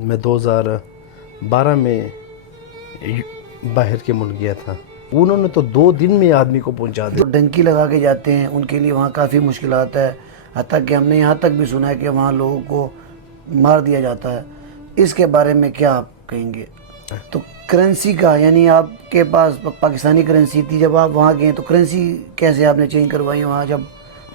میں 2012 میں باہر کے ملک گیا تھا. انہوں نے تو 2 دن میں آدمی کو پہنچا دیا. ڈنکی لگا کے جاتے ہیں ان کے لیے وہاں کافی مشکلات ہے، حتیٰ کہ ہم نے یہاں تک بھی سنا ہے کہ وہاں لوگوں کو مار دیا جاتا ہے. اس کے بارے میں کیا آپ کہیں گے؟ تو کرنسی کا، یعنی آپ کے پاس پاکستانی کرنسی تھی، جب آپ وہاں گئے تو کرنسی کیسے آپ نے چینج کروائی وہاں، جب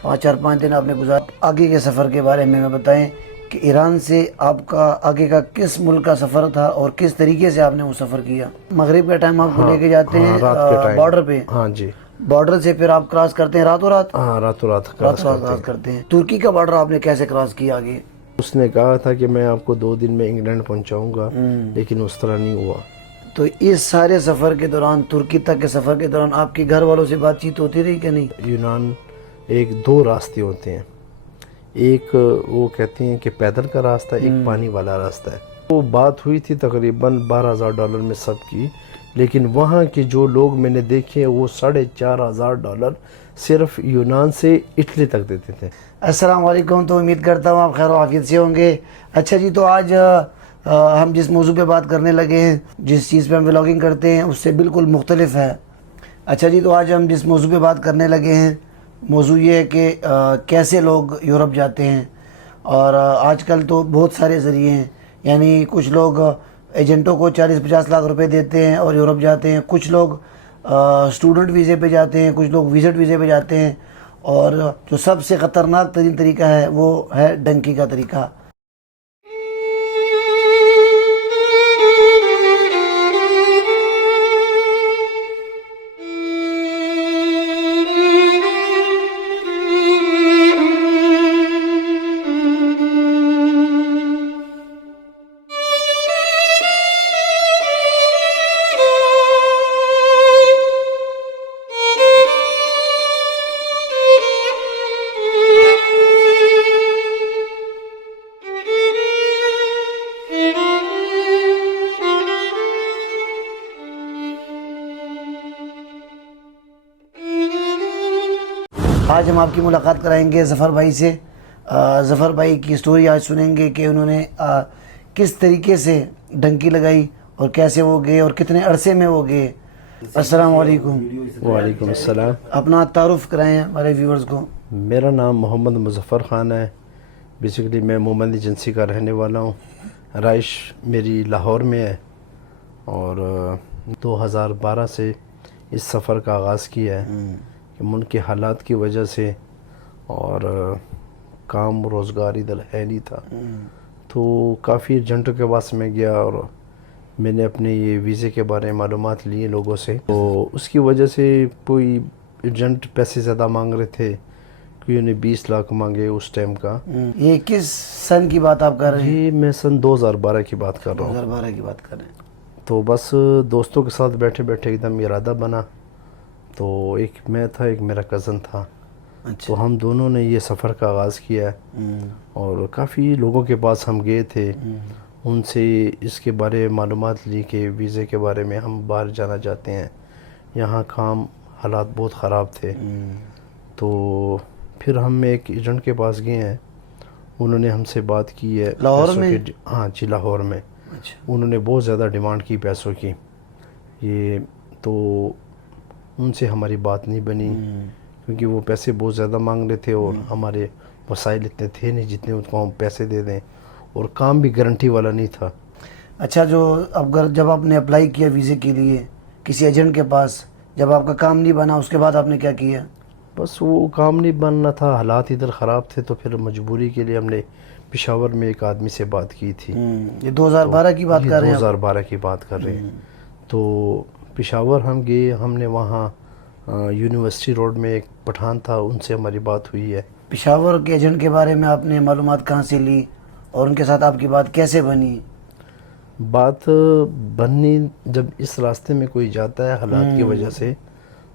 وہاں 4-5 دن آپ نے گزارا؟ آگے کے سفر کے بارے میں بتائیں کہ ایران سے آپ کا آگے کا کس ملک کا سفر تھا اور کس طریقے سے آپ نے وہ سفر کیا؟ مغرب کا ٹائم آپ کو لے کے جاتے ہیں رات کے ٹائم بارڈر پہ. ہاں جی. بارڈر سے پھر آپ کراس کرتے ہیں راتوں رات؟ ہاں، راتوں رات کراس کرتے ہیں. ترکی کا بارڈر آپ نے کیسے کراس کیا آگے؟ اس نے کہا تھا کہ میں آپ کو 2 دن میں انگلینڈ پہنچاؤں گا، لیکن اس طرح نہیں ہوا. تو اس سارے سفر کے دوران، ترکی تک کے سفر کے دوران، آپ کے گھر والوں سے بات چیت ہوتی رہی کہ نہیں؟ یونان 2 راستے ہوتے ہیں. ایک وہ کہتے ہیں کہ پیدل کا راستہ، ایک پانی والا راستہ ہے. وہ بات ہوئی تھی تقریباً $12,000 میں سب کی، لیکن وہاں کے جو لوگ میں نے دیکھے وہ $4,500 صرف یونان سے اٹلی تک دیتے تھے. السلام علیکم. تو امید کرتا ہوں آپ خیر و عافیت سے ہوں گے. اچھا جی، تو آج ہم جس موضوع پہ بات کرنے لگے ہیں، جس چیز پہ ہم ولاگنگ کرتے ہیں، اس سے بالکل مختلف ہے. اچھا جی، تو آج ہم جس موضوع پہ بات کرنے لگے ہیں، موضوع یہ ہے کہ کیسے لوگ یورپ جاتے ہیں. اور آج کل تو بہت سارے ذریعے ہیں، یعنی کچھ لوگ ایجنٹوں کو 40-50 لاکھ روپے دیتے ہیں اور یورپ جاتے ہیں. کچھ لوگ اسٹوڈنٹ ویزے پہ جاتے ہیں، کچھ لوگ وزٹ ویزے پہ جاتے ہیں. اور جو سب سے خطرناک ترین طریقہ ہے وہ ہے ڈنکی کا طریقہ. آج ہم آپ کی ملاقات کرائیں گے ظفر بھائی سے. ظفر بھائی کی سٹوری آج سنیں گے کہ انہوں نے کس طریقے سے ڈنکی لگائی اور کیسے وہ گئے اور کتنے عرصے میں وہ گئے. السلام علیکم. وعلیکم السلام. اپنا تعارف کرائیں ہمارے ویورز کو. میرا نام محمد مظفر خان ہے. بیسیکلی میں مومند ایجنسی کا رہنے والا ہوں. رہائش میری لاہور میں ہے اور 2012 سے اس سفر کا آغاز کیا ہے کہ ملک کے حالات کی وجہ سے اور کام روزگار ادھر ہے نہیں تھا، تو کافی ایجنٹوں کے پاس میں گیا اور میں نے اپنے یہ ویزے کے بارے میں معلومات لیے لوگوں سے. تو اس کی وجہ سے کوئی ایجنٹ پیسے زیادہ مانگ رہے تھے، کوئی انہیں 20 لاکھ مانگے اس ٹائم کا. یہ کس سن کی بات آپ کر رہے ہیں؟ جی میں سن 2012 کی بات کر رہا ہوں. 2012 کی بات کر رہے ہیں. تو بس دوستوں کے ساتھ بیٹھے بیٹھے ایک دم ارادہ بنا. تو ایک میں تھا، ایک میرا کزن تھا. اچھا. تو ہم دونوں نے یہ سفر کا آغاز کیا اور کافی لوگوں کے پاس ہم گئے تھے. ان سے اس کے بارے میں معلومات لی کہ ویزے کے بارے میں ہم باہر جانا چاہتے ہیں، یہاں کام حالات بہت خراب تھے. تو پھر ہم ایک ایجنٹ کے پاس گئے ہیں، انہوں نے ہم سے بات کی ہے. لاہور میں؟ ہاں جی، لاہور میں. اچھا. انہوں نے بہت زیادہ ڈیمانڈ کی پیسوں کی. یہ تو ان سے ہماری بات نہیں بنی کیونکہ وہ پیسے بہت زیادہ مانگ رہے تھے اور ہمارے وسائل اتنے تھے نہیں جتنے ان کو ہم پیسے دے دیں، اور کام بھی گارنٹی والا نہیں تھا. اچھا، جب آپ نے اپلائی کیا ویزے کے لیے کسی ایجنٹ کے پاس، جب آپ کا کام نہیں بنا اس کے بعد آپ نے کیا کیا؟ بس وہ کام نہیں بننا تھا، حالات ادھر خراب تھے، تو پھر مجبوری کے لیے ہم نے پشاور میں ایک آدمی سے بات کی تھی. یہ 2012 کی بات کر رہے ہیں؟ 2012 کی بات کر رہے ہیں. تو پشاور ہم گئے، ہم نے وہاں یونیورسٹی روڈ میں ایک پٹھان تھا، ان سے ہماری بات ہوئی ہے. پشاور کے ایجنٹ کے بارے میں آپ نے معلومات کہاں سے لی اور ان کے ساتھ آپ کی بات کیسے بنی؟ بات بننی جب اس راستے میں کوئی جاتا ہے حالات کی وجہ سے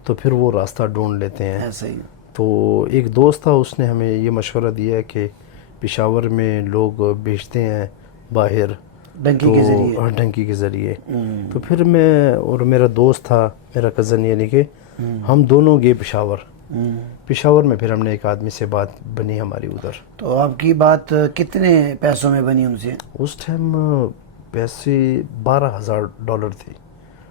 تو پھر وہ راستہ ڈھونڈ لیتے ہیں. ایسا ہی. تو ایک دوست تھا، اس نے ہمیں یہ مشورہ دیا ہے کہ پشاور میں لوگ بیچتے ہیں باہر ڈنکی کے ذریعے. ڈنکی کے ذریعے. تو پھر میں اور میرا دوست تھا، میرا کزن، یعنی کہ ہم دونوں گئے پشاور. पेशावर में फिर हमने एक आदमी से बात बनी हमारी उधर। तो आपकी बात कितने पैसों में बनी उनसे? उस टाइम पैसे $12,000 थे।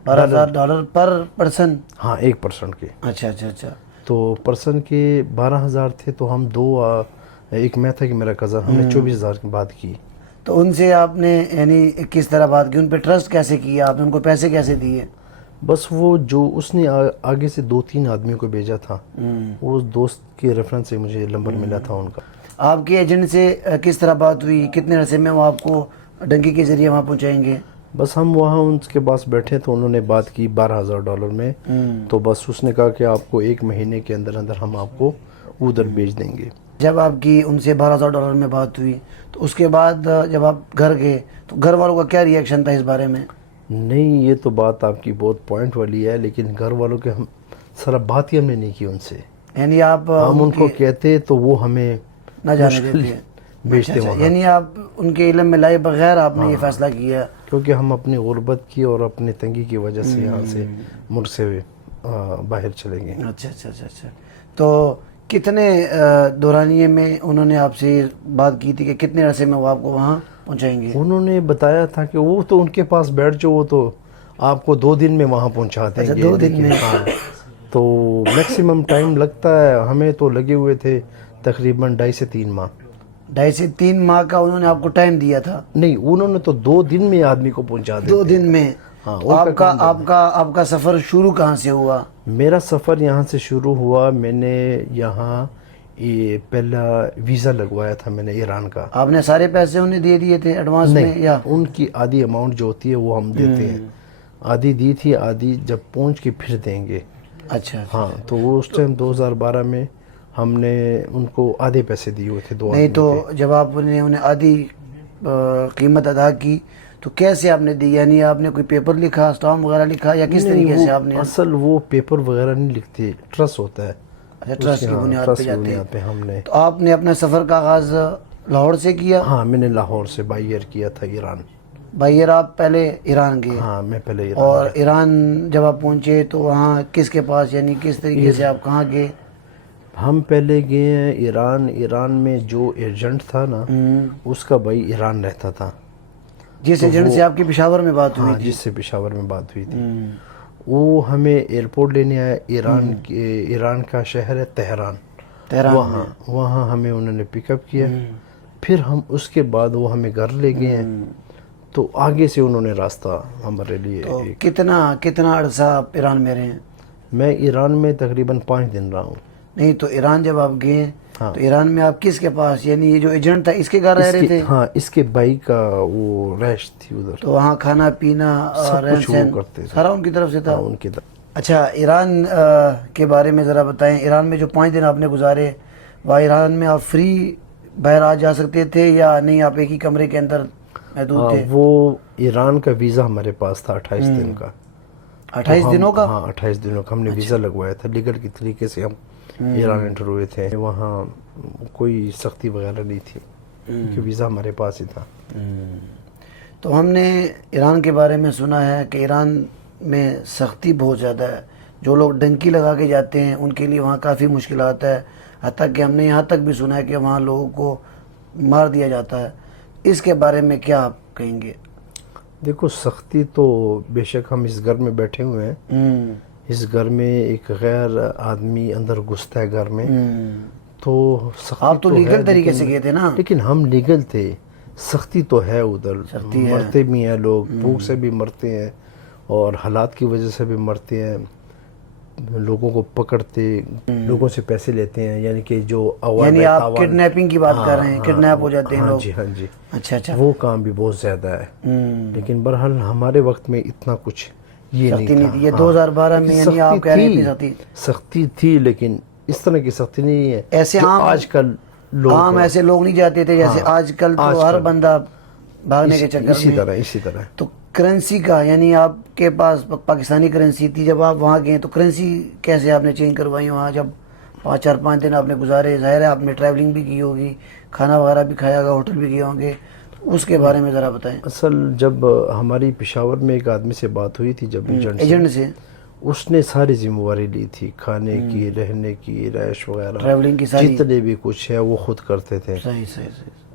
$12,000 पर पर्सन? हाँ, एक पर्सन के। अच्छा अच्छा अच्छा। तो पर्सन के 12,000 थे, तो हम एक मैं था कि मेरा कज़न, हमने 24,000 की बात की। तो उनसे आपने यानी किस तरह बात की, उन पे ट्रस्ट कैसे किया आपने, उनको पैसे कैसे दिए? बस वो जो उसने आगे से 2-3 आदमियों को भेजा था, वो दोस्त के रेफरेंस से मुझे नंबर मिला था उनका। आपके एजेंट से किस तरह बात हुई, कितने अरसे में वो आपको डंकी के जरिए वहाँ पहुँचाएंगे? बस हम वहाँ उनके पास बैठे तो उन्होंने बात की $12,000 में। तो बस उसने कहा कि आपको 1 महीने के अंदर अंदर हम आपको उधर भेज देंगे। जब आपकी उनसे $12,000 में बात हुई तो उसके बाद जब आप घर गए तो घर वालों का क्या रिएक्शन था इस बारे में? नहीं, ये तो बात आपकी बहुत पॉइंट वाली है, लेकिन घर वालों के हम सारा बात ही हमने नहीं की उनसे। यानी आप हम उनको कहते तो वो हमें न जाने देते, भेजते वहाँ। यानी आप उनके इल्म में लाए बगैर आपने ये फैसला किया? क्योंकि हम अपनी गुर्बत की और अपनी तंगी की वजह से यहाँ से मुल्क से बाहर चले गए। अच्छा अच्छा अच्छा अच्छा। तो कितने दौरानिए में उन्होंने आपसे बात की थी कि कितने अरसे में वो आपको वहाँ पहुँचाएंगे? उन्होंने बताया था कि वो तो उनके पास बैठ जाओ, वो तो आपको 2 दिन में वहाँ पहुँचा देंगे। अच्छा, 2 दिन में? हाँ, तो मैक्सिमम टाइम लगता है, हमें तो लगे हुए थे तकरीबन 2.5 से 3 माह। 2.5 से 3 माह का उन्होंने आपको टाइम दिया था? नहीं, उन्होंने तो 2 दिन में आदमी को पहुँचा दिया। 2 दिन में? हाँ, तो आपका सफ़र शुरू कहाँ से हुआ? मेरा सफ़र यहाँ से शुरू हुआ, मैंने यहाँ ये पहला वीज़ा लगवाया था मैंने ईरान का। आपने सारे पैसे उन्हें दे दिए थे एडवांस में या? उनकी आधी अमाउंट जो होती है वो हम देते हैं, आधी दी थी, आधी जब पहुँच के फिर देंगे। अच्छा। हाँ, तो वो उस टाइम 2012 में हमने उनको आधे पैसे दिए हुए थे 2 नहीं, तो जब आपने उन्हें आधी कीमत अदा की तो कैसे आपने दी, यानी आपने कोई पेपर लिखा, स्टाम्प वगैरह लिखा या किस तरीके से आपने? असल वो पेपर वगैरह नहीं लिखते, ट्रस्ट होता है। अच्छा, ट्रस्ट की बुनियाद पे जाते हैं। पे हमने तो आपने अपना सफ़र का आगाज़ लाहौर से किया? हाँ, मैंने लाहौर से बाई एयर किया था ईरान। बाई एयर आप पहले ईरान गए? हाँ, मैं पहले ईरान। और ईरान जब आप पहुँचे तो वहाँ किसके पास, यानी किस तरीके से आप कहाँ गए? हम पहले गए हैं ईरान। ईरान में जो एजेंट था ना, उसका भाई ईरान रहता था। जिस एजेंट से आपकी पेशावर में बात हुई थी? जिससे पेशावर में बात हुई थी, वो हमें एयरपोर्ट लेने आया। ईरान का शहर है तेहरान। वहाँ हमें उन्होंने पिकअप किया। फिर हम उसके बाद वो हमें घर ले गए हैं। तो आगे से उन्होंने रास्ता हमारे लिए तो कितना अरसा आप ईरान में रहे? मैं ईरान में तकरीबन 5 दिन रहा हूँ। नहीं, तो ईरान जब आप गए हाँ, तो ईरान में आप किसके पास, यानी ये जो एजेंट था इसके घर रह रहे थे? हाँ, इसके भाई का वो रैश थी उधर। तो वहाँ खाना पीना रहन सहन करते थे, सारा उनकी तरफ से था? हाँ, उनकी तरफ। अच्छा, ईरान के बारे में ज़रा बताएं। ईरान में जो 5 दिन आपने गुजारे, वहाँ ईरान में आप फ्री बाहर आ जा सकते थे या नहीं, आप एक ही कमरे के अंदर महदूद थे? वो ईरान का वीज़ा हमारे पास था 28 दिन का। 28 दिनों का? हाँ, 28 दिनों का हमने वीज़ा लगवाया था। लीगल की तरीके से हम ईरान एंटर हुए थे। वहाँ कोई सख्ती वगैरह नहीं थी क्योंकि वीज़ा हमारे पास ही था। तो हमने ईरान के बारे में सुना है कि ईरान में सख्ती बहुत ज़्यादा है। जो लोग डंकी लगा के जाते हैं उनके लिए वहाँ काफ़ी मुश्किलात है। हत्ता कि हमने यहाँ तक भी सुना है कि वहाँ लोगों को मार दिया जाता है। इसके बारे में क्या आप कहेंगे? देखो, सख्ती तो बेशक हम इस घर में बैठे हुए हैं, इस घर में एक गैर आदमी अंदर घुसता है घर में, तो सख्ती आप तो लीगल तरीके से गए थे ना? लेकिन हम लीगल थे, सख्ती तो है उधर। मरते भी हैं लोग, भूख से भी मरते हैं और हालात की वजह से भी मरते हैं। लोगों को पकड़ते, लोगों से पैसे लेते हैं, यानी कि जो यानी आप किडनैपिंग की बात कर रहे हैं? किडनैप हो जाते हैं लोग? जी, हाँ जी। अच्छा अच्छा। वो काम भी बहुत ज़्यादा है, लेकिन बहरहाल हमारे वक्त में इतना कुछ ये नहीं था। ये 2012 में, यानी आप कह रहे थे सख्ती थी, लेकिन इस तरह की सख्ती नहीं है ऐसे आजकल लोग। आम ऐसे लोग नहीं जाते थे जैसे आजकल। तो हर बंदा भागने के चक्कर में इसी तरह। तो करेंसी का, यानी आपके पास पाकिस्तानी करेंसी थी, जब आप वहाँ गए तो करेंसी कैसे आपने चेंज करवाई वहाँ? जब 4-5 दिन आपने गुजारे, ज़ाहिर है आपने ट्रैवलिंग भी की होगी, खाना वगैरह भी खाया होगा, होटल भी गए होंगे, उसके बारे में ज़रा बताएं। असल जब हमारी पेशावर में एक आदमी से बात हुई थी, जब एजेंट से, اس نے ساری ذمہ داری لی تھی، کھانے کی، رہنے کی، رہائش وغیرہ، ٹریولنگ کی ساری جتنے بھی کچھ ہے وہ خود کرتے تھے. صحیح صحیح صحیح.